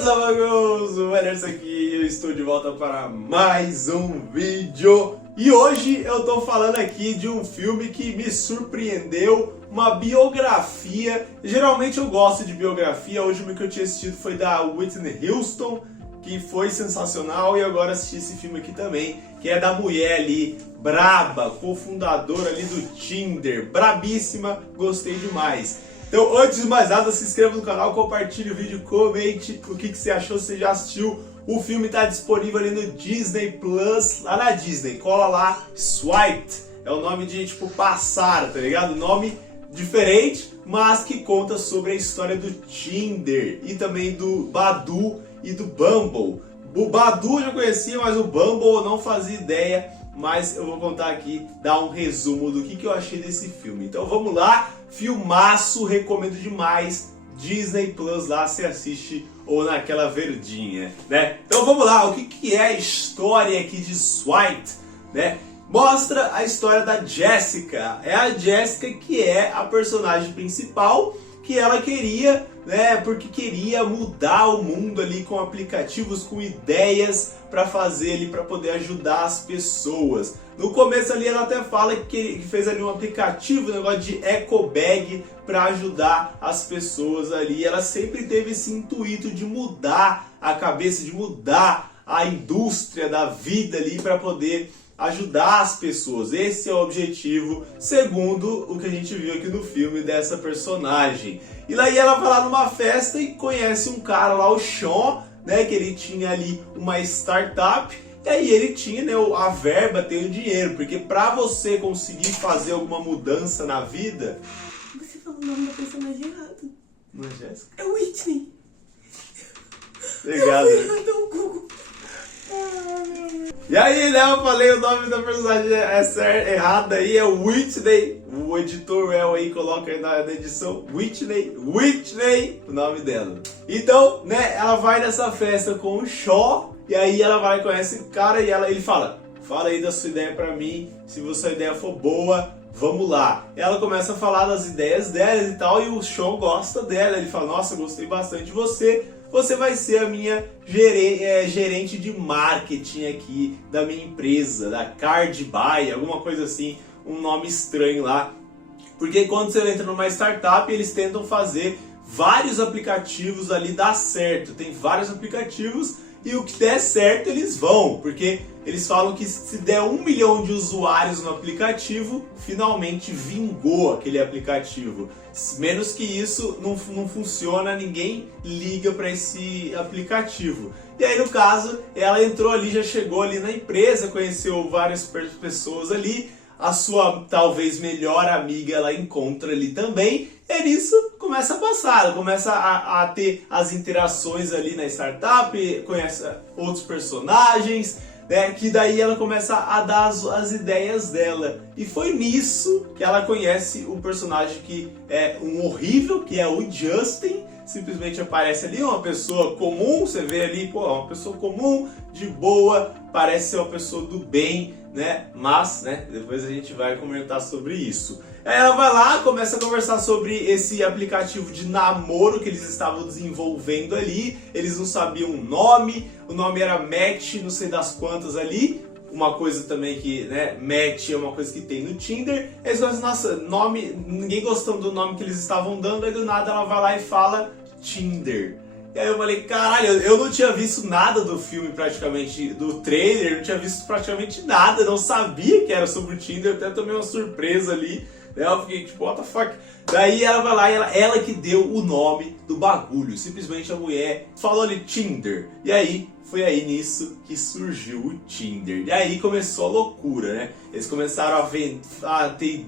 What's up, amigos? O Emerson aqui, eu estou de volta para mais um vídeo. E hoje eu tô falando aqui de um filme que me surpreendeu, uma biografia. Geralmente eu gosto de biografia, hoje o que eu tinha assistido foi da Whitney Houston, que foi sensacional, e agora assisti esse filme aqui também, que é da mulher ali, braba, cofundadora ali do Tinder, brabíssima, gostei demais. Então, antes de mais nada, se inscreva no canal, compartilhe o vídeo, comente o que você achou, se você já assistiu. O filme está disponível ali no Disney Plus, lá na Disney, cola lá, Swiped, é o nome de tipo passar, tá ligado? Nome diferente, mas que conta sobre a história do Tinder e também do Badoo e do Bumble. O Badoo eu já conhecia, mas o Bumble eu não fazia ideia, mas eu vou contar aqui, dar um resumo do que eu achei desse filme. Então vamos lá, filmaço, recomendo demais, Disney Plus lá, se assiste ou naquela verdinha, né? Então vamos lá, o que é a história aqui de Swiped, né? Mostra a história da Jessica. É a Jessica que é a personagem principal, que ela queria, né, porque queria mudar o mundo ali com aplicativos, com ideias para fazer ali, para poder ajudar as pessoas. No começo ali ela até fala que fez ali um aplicativo, um negócio de eco bag para ajudar as pessoas ali. Ela sempre teve esse intuito de mudar a cabeça, de mudar a indústria da vida ali para poder ajudar as pessoas. Esse é o objetivo, segundo o que a gente viu aqui no filme dessa personagem. E daí ela vai lá numa festa e conhece um cara lá, o Sean, né, que ele tinha ali uma startup, e aí ele tinha, né, a verba, tem o dinheiro, porque pra você conseguir fazer alguma mudança na vida... Você falou o nome da personagem errado. Não é Jéssica? É Whitney. Obrigado. Eu fui errado ao Google. E aí, né, eu falei o nome da personagem errado aí, é Whitney. O editor aí coloca aí na edição Whitney, o nome dela. Então, né, ela vai nessa festa com o Shaw, e aí ela vai conhece o cara e ele fala aí da sua ideia pra mim, se a sua ideia for boa, vamos lá. Ela começa a falar das ideias dela e tal, e o Shaw gosta dela, ele fala, nossa, gostei bastante de você. Você vai ser a minha gerente de marketing aqui da minha empresa, da Card Buy, alguma coisa assim, um nome estranho lá. Porque quando você entra numa startup, eles tentam fazer vários aplicativos ali dar certo. Tem vários aplicativos e o que der certo eles vão, porque eles falam que se der 1 milhão de usuários no aplicativo, finalmente vingou aquele aplicativo. Menos que isso não funciona, ninguém liga para esse aplicativo. E aí no caso, ela entrou ali, já chegou ali na empresa, conheceu várias pessoas ali, a sua talvez melhor amiga ela encontra ali também, e nisso começa a passar, ela começa a ter as interações ali na startup, conhece outros personagens, né, que daí ela começa a dar as ideias dela. E foi nisso que ela conhece o personagem que é um horrível, que é o Justin. Simplesmente aparece ali uma pessoa comum, você vê ali, pô, uma pessoa comum, de boa, parece ser uma pessoa do bem, né? Mas, né, depois a gente vai comentar sobre isso. Aí ela vai lá, começa a conversar sobre esse aplicativo de namoro que eles estavam desenvolvendo ali. Eles não sabiam o nome era Match, não sei das quantas ali. Uma coisa também que, né, Match é uma coisa que tem no Tinder. Eles falam assim, nossa, nome, ninguém gostando do nome que eles estavam dando, aí do nada ela vai lá e fala Tinder. E aí eu falei, caralho, eu não tinha visto nada do filme praticamente, do trailer, não tinha visto praticamente nada, não sabia que era sobre o Tinder, eu até tomei uma surpresa ali, né, eu fiquei tipo, what the fuck? Daí ela vai lá e ela que deu o nome do bagulho, simplesmente a mulher falou ali Tinder, e aí foi aí nisso que surgiu o Tinder. E aí começou a loucura, né? Eles começaram a ter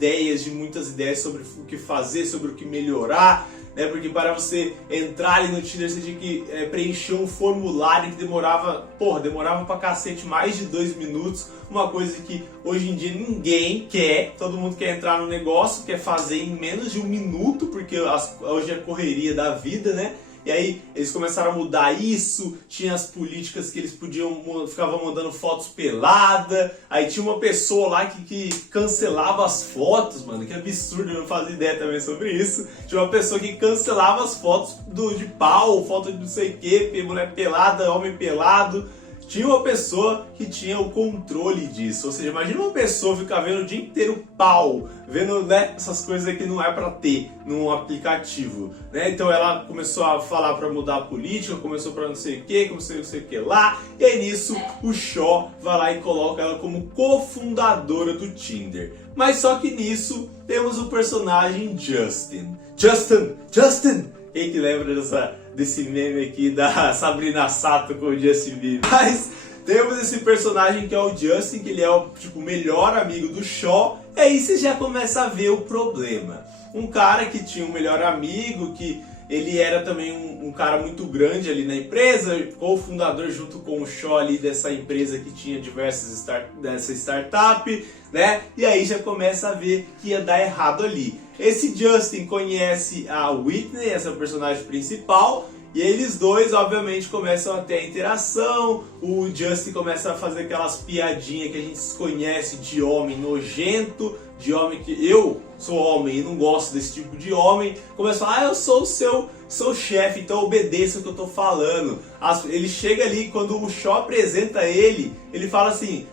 muitas ideias sobre o que fazer, sobre o que melhorar, né? Porque para você entrar ali no Tinder você tinha que preencher um formulário que demorava pra cacete, mais de 2 minutos. Uma coisa que hoje em dia ninguém quer, todo mundo quer entrar no negócio, quer fazer em menos de 1 minuto, porque hoje é a correria da vida, né? e aí eles começaram a mudar isso, tinha as políticas que eles ficavam mandando fotos pelada, aí tinha uma pessoa lá que cancelava as fotos, mano, que absurdo, eu não fazia ideia também sobre isso. Tinha uma pessoa que cancelava as fotos de pau, foto de não sei o que, mulher pelada, homem pelado. Tinha uma pessoa que tinha o controle disso, ou seja, imagina uma pessoa ficar vendo o dia inteiro pau, vendo, né, essas coisas que não é pra ter num aplicativo, né? Então ela começou a falar pra mudar a política, começou pra não sei o que, começou não sei o que lá, e aí nisso o Shaw vai lá e coloca ela como cofundadora do Tinder. Mas só que nisso temos o personagem Justin. Quem que lembra desse meme aqui da Sabrina Sato com o Justin Bieber? Mas temos esse personagem que é o Justin, que ele é o tipo, melhor amigo do Shaw, e aí você já começa a ver o problema. Um cara que tinha um melhor amigo, que ele era também um cara muito grande ali na empresa, cofundador junto com o Shaw ali dessa empresa que tinha diversas dessa startup, né? E aí já começa a ver que ia dar errado ali. Esse Justin conhece a Whitney, essa personagem principal, e eles dois, obviamente, começam a ter a interação. O Justin começa a fazer aquelas piadinhas que a gente conhece de homem nojento, de homem que eu sou homem e não gosto desse tipo de homem. Começa a falar, eu sou o seu chefe, então obedeça o que eu tô falando. Ele chega ali, quando o Shaw apresenta ele fala assim,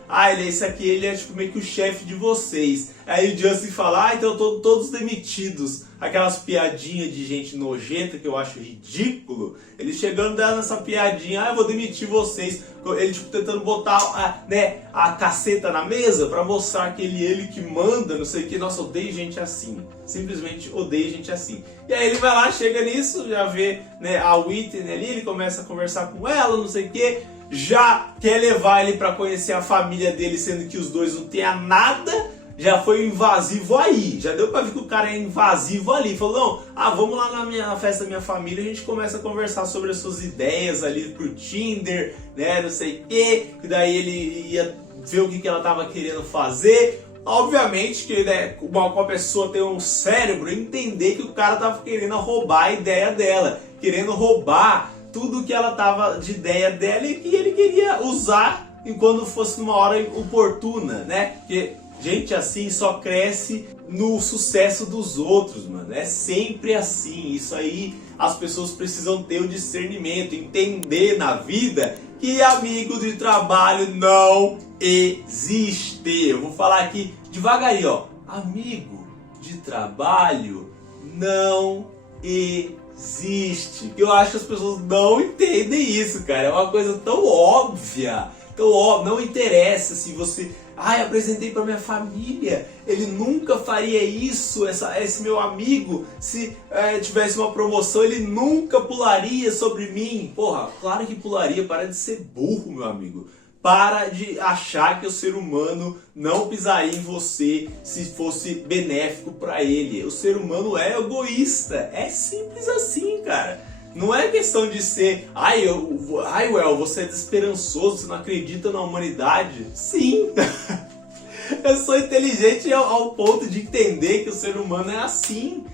esse aqui ele é tipo meio que o chefe de vocês. Aí o Justin fala, então todos demitidos. Aquelas piadinhas de gente nojenta que eu acho ridículo. Ele chegando dando essa piadinha, eu vou demitir vocês. Ele tipo tentando botar a caceta na mesa pra mostrar que ele que manda, não sei o que. Nossa, odeio gente assim. Simplesmente odeio gente assim. E aí ele vai lá, chega nisso, já vê, né, a Whitney ali, ele começa a conversar com ela, não sei o que. Já quer levar ele pra conhecer a família dele, sendo que os dois não têm nada. Já foi invasivo aí, já deu pra ver que o cara é invasivo ali. Falou, não, vamos lá na festa da minha família, a gente começa a conversar sobre as suas ideias ali pro Tinder, né, não sei o que daí ele ia ver o que ela tava querendo fazer. Obviamente que, né, uma pessoa ter um cérebro, entender que o cara tava querendo roubar a ideia dela, querendo roubar tudo que ela tava de ideia dela e que ele queria usar quando fosse numa hora oportuna, né, porque gente assim só cresce no sucesso dos outros, mano. É sempre assim. Isso aí as pessoas precisam ter o discernimento, entender na vida que amigo de trabalho não existe. Eu vou falar aqui devagarinho, ó. Amigo de trabalho não existe. Eu acho que as pessoas não entendem isso, cara. É uma coisa tão óbvia. Não interessa se você... apresentei pra minha família, ele nunca faria isso, esse meu amigo, se tivesse uma promoção, ele nunca pularia sobre mim. Porra, claro que pularia, para de ser burro, meu amigo. Para de achar que o ser humano não pisaria em você se fosse benéfico pra ele. O ser humano é egoísta, é simples assim, cara. Não é questão de ser, você é desesperançoso, você não acredita na humanidade. Sim, eu sou inteligente ao ponto de entender que o ser humano é assim.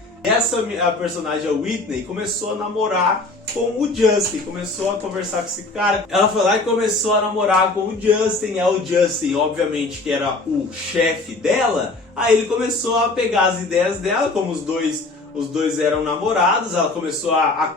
A personagem, a Whitney, começou a namorar com o Justin, começou a conversar com esse cara. Ela foi lá e começou a namorar com o Justin. O Justin, obviamente, que era o chefe dela, aí ele começou a pegar as ideias dela, como os dois eram namorados, ela começou a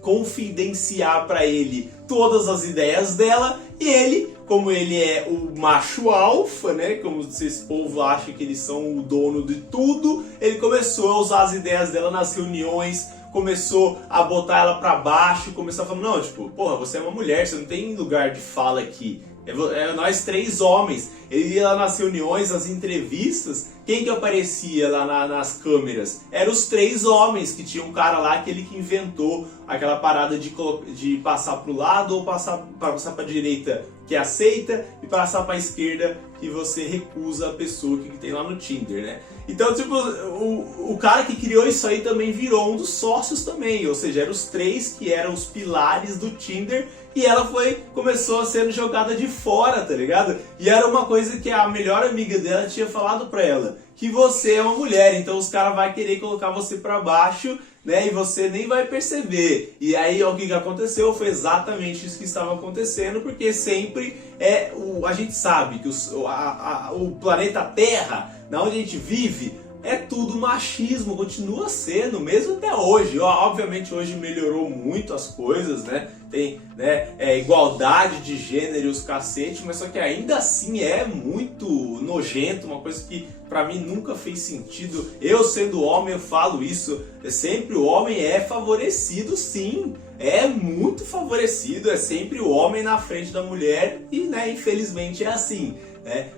confidenciar pra ele todas as ideias dela, e ele, como ele é o macho alfa, né, como esse povo acha que eles são o dono de tudo, ele começou a usar as ideias dela nas reuniões, começou a botar ela pra baixo, começou a falar, não, tipo, porra, você é uma mulher, você não tem lugar de fala aqui. É nós três homens. Ele ia lá nas reuniões, nas entrevistas. Quem que aparecia lá nas câmeras? Eram os três homens, que tinha um cara lá, aquele que inventou aquela parada de passar pro lado ou passar pra direita, que aceita, e passar pra esquerda, que você recusa a pessoa que tem lá no Tinder, né? Então, tipo, o cara que criou isso aí também virou um dos sócios também. Ou seja, eram os três que eram os pilares do Tinder. E ela começou a ser jogada de fora, tá ligado? E era uma coisa que a melhor amiga dela tinha falado pra ela, que você é uma mulher, então os caras vão querer colocar você pra baixo, né, e você nem vai perceber. E aí o que aconteceu foi exatamente isso que estava acontecendo, porque sempre a gente sabe que o planeta Terra, na onde a gente vive, é tudo machismo, continua sendo, mesmo até hoje. Obviamente hoje melhorou muito as coisas, né? Tem, né, igualdade de gênero e os cacete, mas só que ainda assim é muito nojento, uma coisa que pra mim nunca fez sentido. Eu sendo homem eu falo isso, sempre o homem é favorecido, sim. É muito favorecido, é sempre o homem na frente da mulher e, né, infelizmente é assim.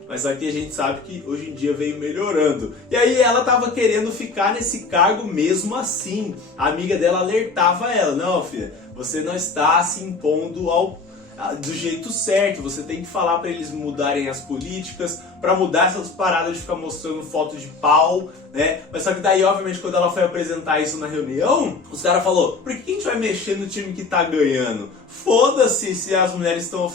Mas aqui a gente sabe que hoje em dia veio melhorando. E aí ela tava querendo ficar nesse cargo mesmo assim. A amiga dela alertava ela: não, filha, você não está se impondo do jeito certo, você tem que falar para eles mudarem as políticas, para mudar essas paradas de ficar mostrando foto de pau, né? Mas só que daí, obviamente, quando ela foi apresentar isso na reunião, os caras falaram: por que a gente vai mexer no time que tá ganhando? Foda-se se as mulheres estão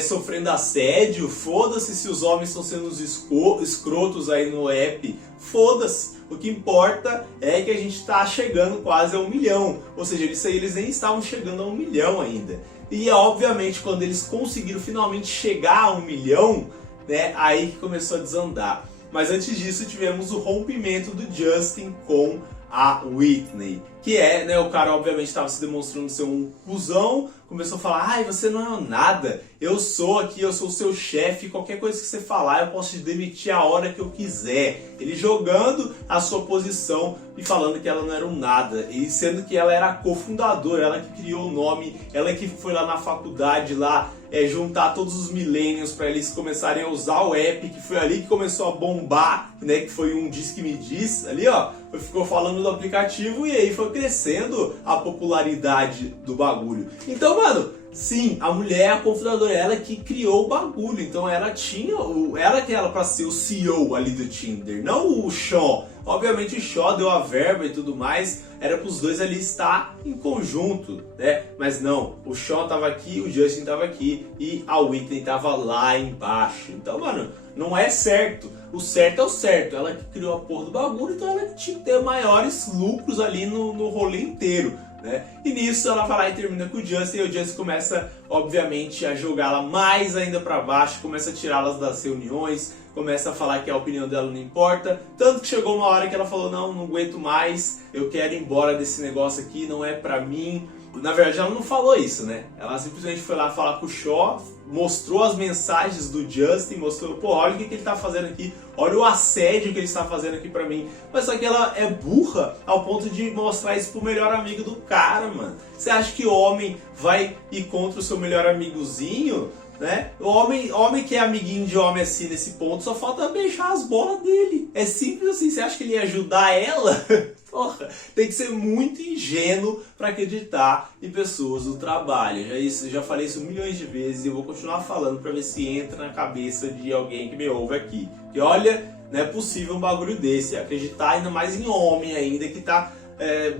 sofrendo assédio, foda-se se os homens estão sendo os escrotos aí no app, foda-se. O que importa é que a gente está chegando quase a 1 milhão, ou seja, eles nem estavam chegando a 1 milhão ainda. E obviamente quando eles conseguiram finalmente chegar a 1 milhão, né, aí que começou a desandar. Mas antes disso tivemos o rompimento do Justin com a Whitney, que né, o cara obviamente estava se demonstrando ser um cuzão, começou a falar: ai, você não é nada, eu sou o seu chefe, qualquer coisa que você falar eu posso te demitir a hora que eu quiser. Ele jogando a sua posição e falando que ela não era um nada, e sendo que ela era a cofundadora, ela que criou o nome, ela que foi lá na faculdade lá juntar todos os millennials para eles começarem a usar o app, que foi ali que começou a bombar, né, que foi um Diz que me diz, ali ó, ficou falando do aplicativo e aí foi crescendo a popularidade do bagulho. Então, mano, sim, a mulher é a cofundadora, ela que criou o bagulho, então ela tinha, ela que era pra ser o CEO ali do Tinder, não o Sean. Obviamente o Sean deu a verba e tudo mais, era pros dois ali estar em conjunto, né? Mas não, o Sean tava aqui, o Justin tava aqui e a Whitney tava lá embaixo. Então, mano, não é certo. O certo é o certo, ela que criou a porra do bagulho, então ela tinha que ter maiores lucros ali no rolê inteiro, né? E nisso ela vai lá e termina com o Justin, e o Justin começa, obviamente, a jogá-la mais ainda pra baixo, começa a tirá-las das reuniões, começa a falar que a opinião dela não importa, tanto que chegou uma hora que ela falou: não aguento mais, eu quero ir embora desse negócio aqui, não é pra mim. Na verdade ela não falou isso, né? Ela simplesmente foi lá falar com o Shaw, mostrou as mensagens do Justin, mostrou: pô, olha o que ele tá fazendo aqui, olha o assédio que ele está fazendo aqui pra mim. Mas só que ela é burra ao ponto de mostrar isso pro melhor amigo do cara, mano. Você acha que o homem vai ir contra o seu melhor amigozinho? Né? O homem que é amiguinho de homem assim nesse ponto, só falta beijar as bolas dele. É simples assim. Você acha que ele ia ajudar ela? Porra, tem que ser muito ingênuo para acreditar em pessoas do trabalho. Já falei isso milhões de vezes e eu vou continuar falando para ver se entra na cabeça de alguém que me ouve aqui. E olha, não é possível um bagulho desse, acreditar ainda mais em homem ainda que tá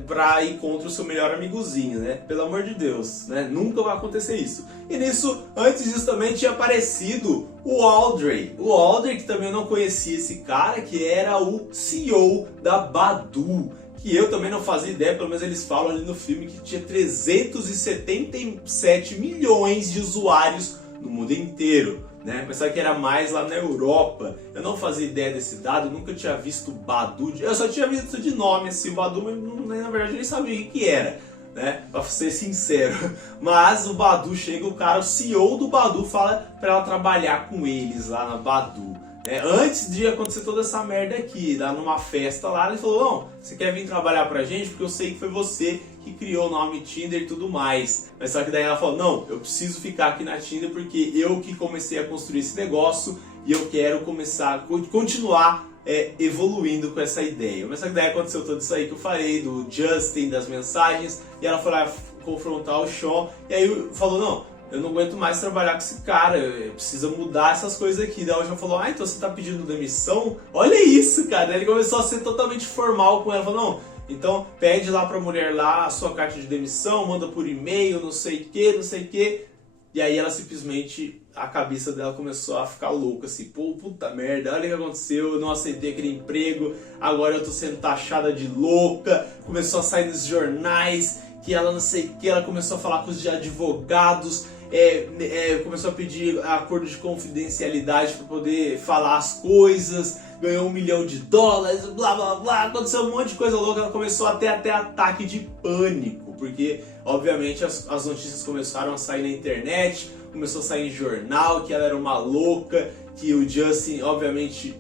pra ir contra o seu melhor amigozinho, né? Pelo amor de Deus, né? Nunca vai acontecer isso. E nisso, antes disso também tinha aparecido o Audrey. O Audrey, que também eu não conhecia esse cara, que era o CEO da Badoo. Que eu também não fazia ideia, pelo menos eles falam ali no filme que tinha 377 milhões de usuários no mundo inteiro, né? Mas só que era mais lá na Europa. Eu não fazia ideia desse dado, nunca tinha visto o Badoo. Eu só tinha visto de nome assim, o Badoo, mas na verdade eu nem sabia o que era, né? Pra ser sincero. Mas o Badoo chega, o cara, o CEO do Badoo, fala pra ela trabalhar com eles lá na Badoo. Antes de acontecer toda essa merda aqui, lá numa festa lá, ele falou: não, você quer vir trabalhar pra gente? Porque eu sei que foi você que criou o nome Tinder e tudo mais. Mas só que daí ela falou: não, eu preciso ficar aqui na Tinder porque eu que comecei a construir esse negócio e eu quero continuar evoluindo com essa ideia. Mas só que daí aconteceu tudo isso aí que eu falei, do Justin, das mensagens, e ela foi lá confrontar o Sean, e aí falou: não, eu não aguento mais trabalhar com esse cara, precisa mudar essas coisas aqui. Daí ela já falou: ah, então você tá pedindo demissão? Olha isso, cara. Daí ele começou a ser totalmente formal com ela, falou: não, então pede lá pra mulher lá a sua carta de demissão, manda por e-mail, não sei o que, não sei o que. E aí ela simplesmente, a cabeça dela começou a ficar louca, assim, pô, puta merda, olha o que aconteceu, eu não aceitei aquele emprego, agora eu tô sendo taxada de louca. Começou a sair nos jornais, que ela não sei o que, ela começou a falar com os advogados, começou a pedir acordo de confidencialidade para poder falar as coisas, ganhou $1 milhão, blá blá blá, aconteceu um monte de coisa louca. Ela começou até ataque de pânico, porque obviamente as notícias começaram a sair na internet, começou a sair em jornal que ela era uma louca, que o Justin, obviamente,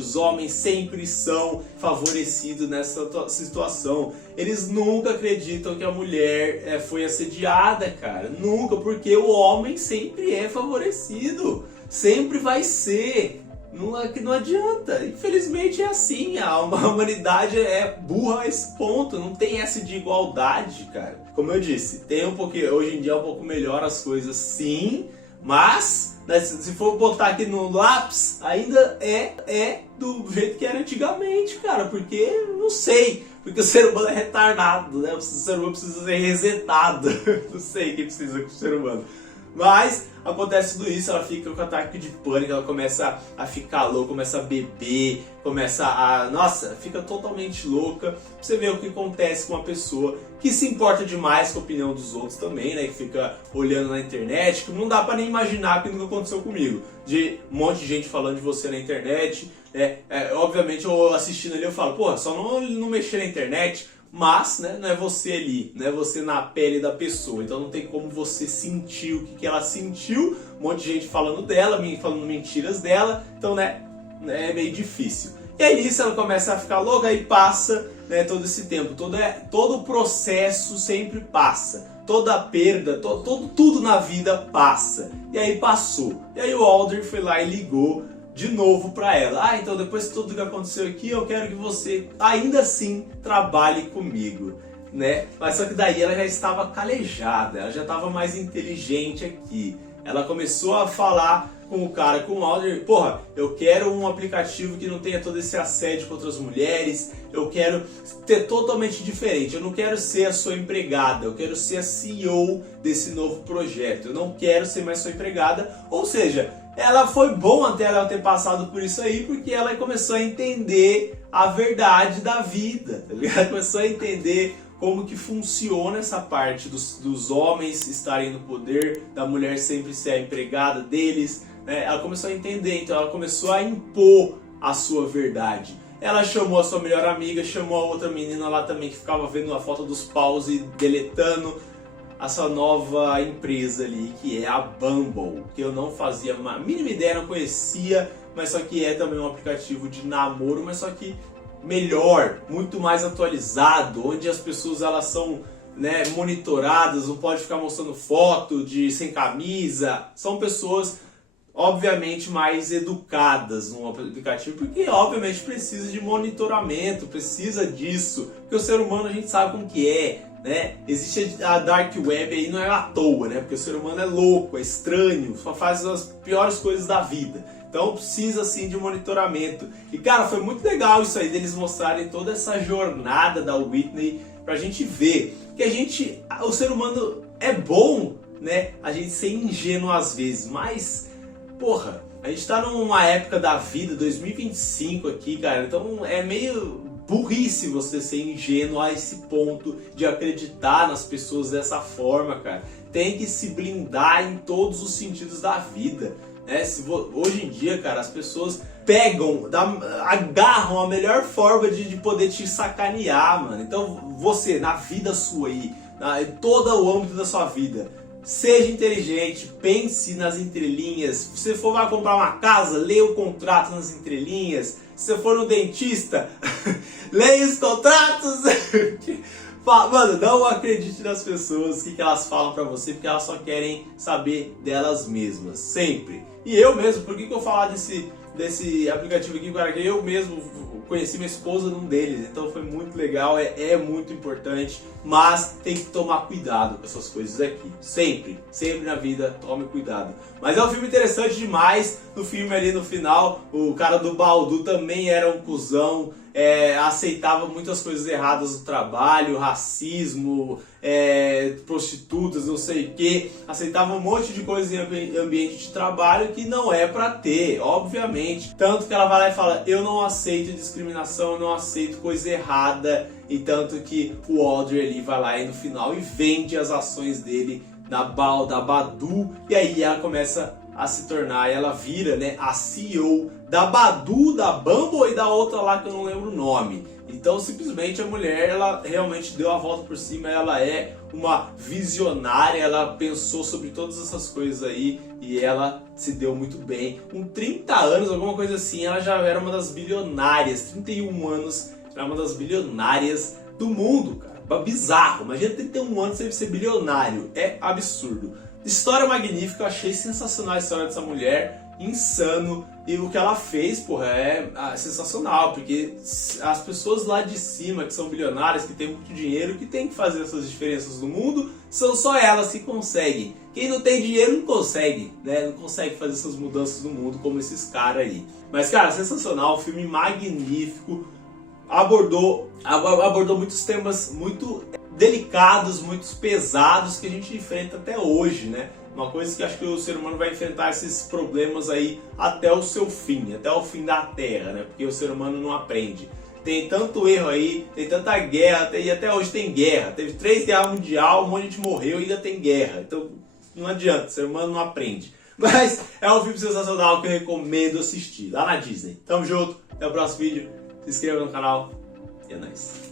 os homens sempre são favorecidos nessa situação. Eles nunca acreditam que a mulher foi assediada, cara. Nunca, porque o homem sempre é favorecido. Sempre vai ser. Não adianta. Infelizmente é assim. A humanidade é burra a esse ponto. Não tem essa de igualdade, cara. Como eu disse, tem um pouquinho, hoje em dia é um pouco melhor as coisas, sim. Mas, né, se for botar aqui no lápis, ainda é do jeito que era antigamente, cara. Porque, não sei, porque o ser humano é retardado, né? O ser humano precisa ser resetado. Não sei o que precisa com o ser humano. Mas acontece tudo isso, ela fica com ataque de pânico, ela começa a ficar louca, começa a beber, nossa, fica totalmente louca. Pra você ver o que acontece com uma pessoa que se importa demais com a opinião dos outros também, né? Que fica olhando na internet, que não dá pra nem imaginar o que nunca aconteceu comigo. De um monte de gente falando de você na internet, obviamente eu assistindo ali eu falo, porra, só não mexer na internet. Mas, né, não é você ali, não é você na pele da pessoa, então não tem como você sentir o que ela sentiu. Um monte de gente falando dela, falando mentiras dela, então, né, é meio difícil. E aí nisso ela começa a ficar louca e passa, né, todo esse tempo, todo o processo sempre passa, toda a perda, tudo na vida passa. E aí passou, e aí o Alder foi lá e ligou de novo pra ela. Então depois de tudo que aconteceu aqui, eu quero que você ainda assim trabalhe comigo, né? Mas só que daí ela já estava calejada, ela já estava mais inteligente aqui. Ela começou a falar com o cara, com o Alder, porra, eu quero um aplicativo que não tenha todo esse assédio contra as mulheres, eu quero ter totalmente diferente, eu não quero ser a sua empregada, eu quero ser a CEO desse novo projeto, eu não quero ser mais sua empregada. Ou seja, ela foi bom até ela ter passado por isso aí, porque ela começou a entender a verdade da vida, tá ligado? Começou a entender como que funciona essa parte dos homens estarem no poder, da mulher sempre ser a empregada deles, né? Ela começou a entender, então ela começou a impor a sua verdade. Ela chamou a sua melhor amiga, chamou a outra menina lá também que ficava vendo a foto dos paus e deletando a sua nova empresa ali, que é a Bumble, que eu não fazia a mínima ideia, não conhecia, mas só que é também um aplicativo de namoro, mas só que melhor, muito mais atualizado, onde as pessoas elas são, né, monitoradas, não pode ficar mostrando foto de sem camisa, são pessoas obviamente mais educadas no aplicativo, porque obviamente precisa de monitoramento, precisa disso, porque o ser humano a gente sabe como que é, né? Existe a Dark Web aí, não é à toa, né? Porque o ser humano é louco, é estranho, só faz as piores coisas da vida. Então precisa sim de monitoramento. E cara, foi muito legal isso aí deles mostrarem toda essa jornada da Whitney pra gente ver que o ser humano é bom, né? A gente ser ingênuo às vezes, mas porra, a gente tá numa época da vida, 2025 aqui, cara, então é meio burrice você ser ingênuo a esse ponto de acreditar nas pessoas dessa forma, cara. Tem que se blindar em todos os sentidos da vida, né? Hoje em dia, cara, as pessoas agarram a melhor forma de poder te sacanear, mano. Então você, na vida sua aí, em todo o âmbito da sua vida, seja inteligente, pense nas entrelinhas. Se você for lá comprar uma casa, leia o contrato nas entrelinhas. Se você for no dentista, leia os contratos. Mano, não acredite nas pessoas, o que elas falam pra você, porque elas só querem saber delas mesmas, sempre. E eu mesmo, por que eu falar desse aplicativo aqui, cara, que eu mesmo conheci minha esposa num deles, então foi muito legal, é muito importante, mas tem que tomar cuidado com essas coisas aqui, sempre na vida, tome cuidado. Mas é um filme interessante demais. No filme ali no final, o cara do Baldu também era um cuzão, aceitava muitas coisas erradas no trabalho, racismo, prostitutas, não sei o que, aceitava um monte de coisas em ambiente de trabalho que não é pra ter, obviamente. Tanto que ela vai lá e fala, eu não aceito discriminação, eu não aceito coisa errada, e tanto que o Audrey ali vai lá e no final e vende as ações dele da Badoo, e aí ela começa a se tornar, ela vira, né, a CEO da Badoo, da Bumble e da outra lá que eu não lembro o nome. Então simplesmente a mulher, ela realmente deu a volta por cima, ela é uma visionária, ela pensou sobre todas essas coisas aí e ela se deu muito bem. Com 30 anos, alguma coisa assim, ela já era uma das bilionárias, 31 anos, já era uma das bilionárias do mundo, cara. Bizarro, imagina 31 anos sem ser bilionário, é absurdo. História magnífica, eu achei sensacional a história dessa mulher, insano, e o que ela fez, porra, é sensacional, porque as pessoas lá de cima, que são bilionárias, que têm muito dinheiro, que tem que fazer essas diferenças no mundo, são só elas que conseguem. Quem não tem dinheiro não consegue, né? Não consegue fazer essas mudanças no mundo como esses caras aí. Mas, cara, sensacional, filme magnífico, abordou muitos temas muito delicados, muito pesados que a gente enfrenta até hoje, né? Uma coisa que acho que o ser humano vai enfrentar esses problemas aí até o seu fim, até o fim da Terra, né? Porque o ser humano não aprende. Tem tanto erro aí, tem tanta guerra, e até hoje tem guerra. Teve 3 guerras mundiais, um monte de gente morreu e ainda tem guerra. Então não adianta, o ser humano não aprende. Mas é um filme sensacional que eu recomendo assistir, lá na Disney. Tamo junto, até o próximo vídeo. Se inscreva no canal e é nóis.